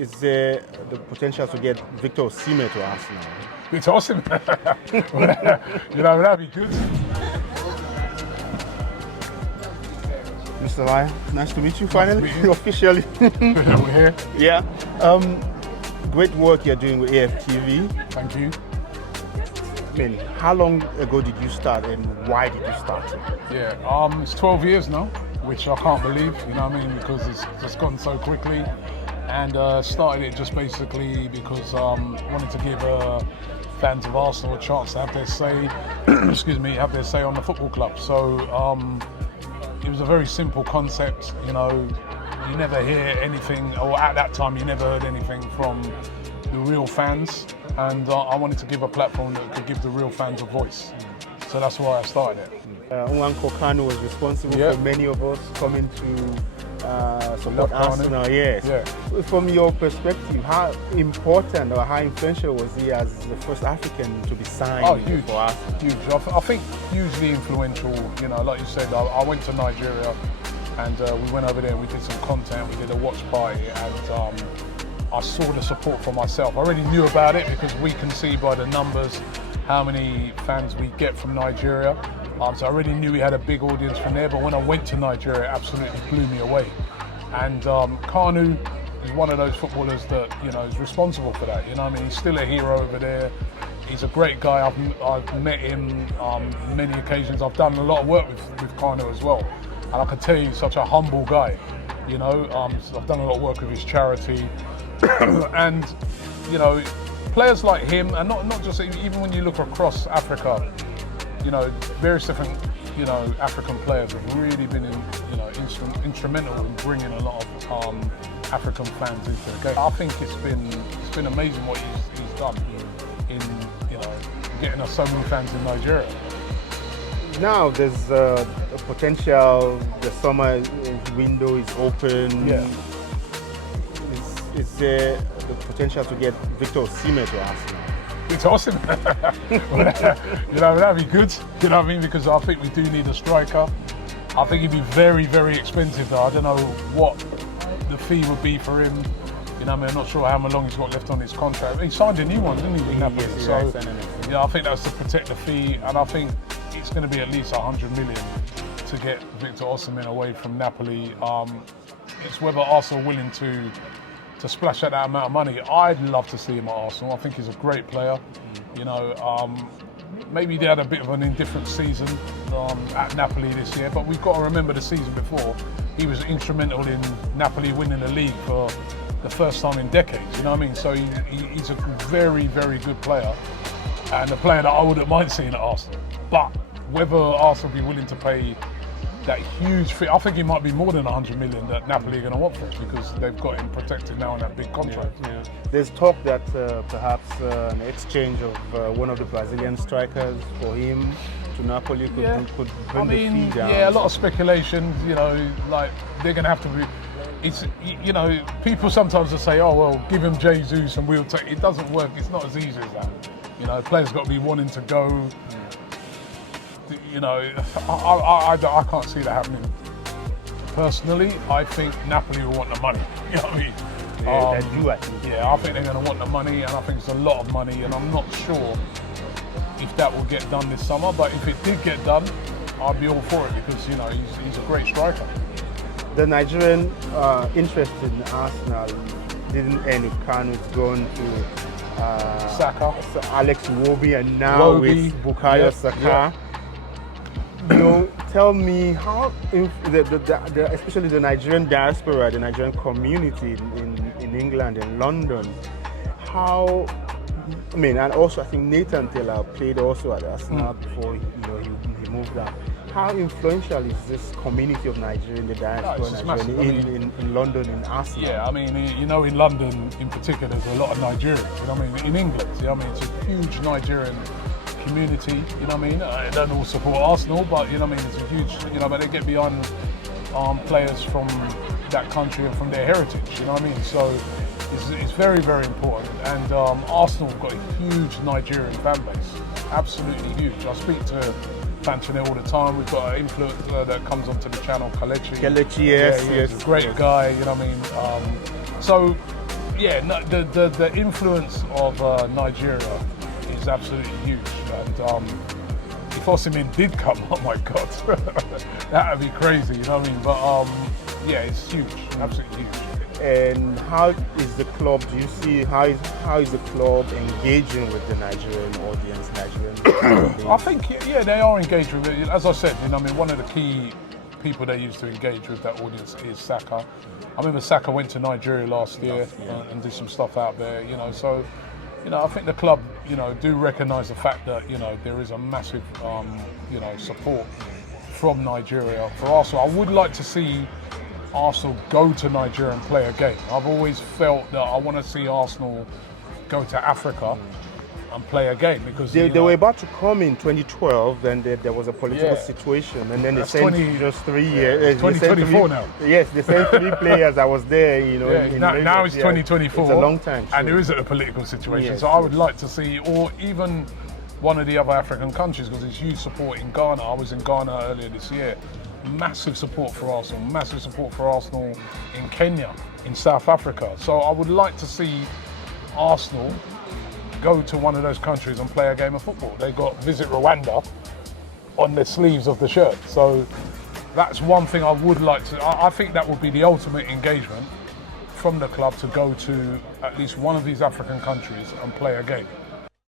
is there the potential to get Victor Osimhen to Arsenal? Victor Osimhen? That'd be good. Mr. Lyle, nice to meet you finally, Nice to meet you. officially. We're here. Yeah. Great work you're doing with AFTV. Thank you. I mean, how long ago did you start and why did you start it? Yeah, it's 12 years now, which I can't believe, because it's just gone so quickly. And started it just basically because wanted to give fans of Arsenal a chance to have their say, have their say on the football club. So it was a very simple concept, you never hear anything, or at that time you never heard anything from the real fans. And I wanted to give a platform that could give the real fans a voice. So that's why I started it. Nwankwo Kanu was responsible for many of us coming to support Arsenal. Yes. Yeah. From your perspective, how important or how influential was he as the first African to be signed huge, for Arsenal? Huge. I think hugely influential. Like you said, I went to Nigeria and we went over there and we did some content. We did a watch party and I saw the support for myself. I already knew about it because we can see by the numbers how many fans we get from Nigeria. So I already knew we had a big audience from there, but when I went to Nigeria, it absolutely blew me away. And Kanu is one of those footballers that, is responsible for that. He's still a hero over there. He's a great guy. I've met him on many occasions. I've done a lot of work with Kanu as well. And I can tell you, he's such a humble guy. I've done a lot of work with his charity. And, players like him, and not just, even when you look across Africa, various different, African players have really been instrumental in bringing a lot of African fans into the game. I think it's been amazing what he's done in, getting us so many fans in Nigeria. Now there's a potential, the summer window is open. Yeah. Is there the potential to get Victor Osimhen to Arsenal? It's awesome. That'd be good. Because I think we do need a striker. I think he'd be very, very expensive though. I don't know what the fee would be for him. I'm not sure how long he's got left on his contract. He signed a new one, didn't he? With I think that's to protect the fee, and I think it's going to be at least 100 million to get Victor Osimhen away from Napoli. It's whether Arsenal are willing to splash out that amount of money. I'd love to see him at Arsenal. I think he's a great player. Maybe they had a bit of an indifferent season at Napoli this year, but we've got to remember the season before. He was instrumental in Napoli winning the league for the first time in decades, So he's a very, very good player, and a player that I wouldn't mind seeing at Arsenal. But whether Arsenal be willing to pay that huge fee, I think it might be more than 100 million that Napoli are going to want for it, because they've got him protected now in that big contract. Yeah. There's talk that perhaps an exchange of one of the Brazilian strikers for him to Napoli could bring the fee down. Yeah, a lot of speculation. Like they're going to have to be. It's people sometimes will say, oh well, give him Jesus and we'll take. It doesn't work. It's not as easy as that. Players got to be wanting to go. I can't see that happening. Personally, I think Napoli will want the money. You know what I mean? Yeah, they do, I think. Yeah, I think they're going to want the money, and I think it's a lot of money, and I'm not sure if that will get done this summer. But if it did get done, I'd be all for it, because he's a great striker. The Nigerian interest in Arsenal didn't end with Kanu. It's gone to Saka, Alex Iwobi, and now with Bukayo Saka. Tell me how, especially the Nigerian diaspora, the Nigerian community in England and London, and also I think Nathan Taylor played also at Arsenal before he moved on. How influential is this community of Nigeria in the diaspora in London, in Arsenal? Yeah, in London in particular, there's a lot of Nigerians. In England, it's a huge Nigerian community. I don't all support Arsenal, but it's a huge. But they get behind players from that country and from their heritage. So it's very, very important. And Arsenal have got a huge Nigerian fan base, absolutely huge. I speak to Fantine all the time. We've got an influencer that comes onto the channel, Kelechi. Yes. He's a great guy. So Yeah, no, the influence of Nigeria is absolutely huge, and if Osimhen did come, oh my God, that would be crazy, you know what I mean? But yeah, it's huge, absolutely huge. And how is the club? Do you see how is the club engaging with the Nigerian audience, Nigerian? I think yeah, they are engaged with it. As I said, you know, I mean, one of the key people they used to engage with that audience is Saka. I remember Saka went to Nigeria last year and did some stuff out there, you know. So, you know, I think the club, you know, do recognise the fact that, you know, there is a massive, you know, support from Nigeria for Arsenal. I would like to see Arsenal go to Nigeria and play a game. I've always felt that I want to see Arsenal go to Africa and play a game, because they were about to come in 2012, then there was a political situation, and then they sent just 3 years. 2024 now. Yes, they sent 3 players. I was there, you know. Yeah, now it's 2024. It's a long time. And there isn't a political situation. So I would like to see, or even one of the other African countries, because there's huge support in Ghana. I was in Ghana earlier this year. Massive support for Arsenal, massive support for Arsenal in Kenya, in South Africa. So I would like to see Arsenal go to one of those countries and play a game of football. They got Visit Rwanda on the sleeves of the shirt. So that's one thing I would like to, I think that would be the ultimate engagement from the club, to go to at least one of these African countries and play a game.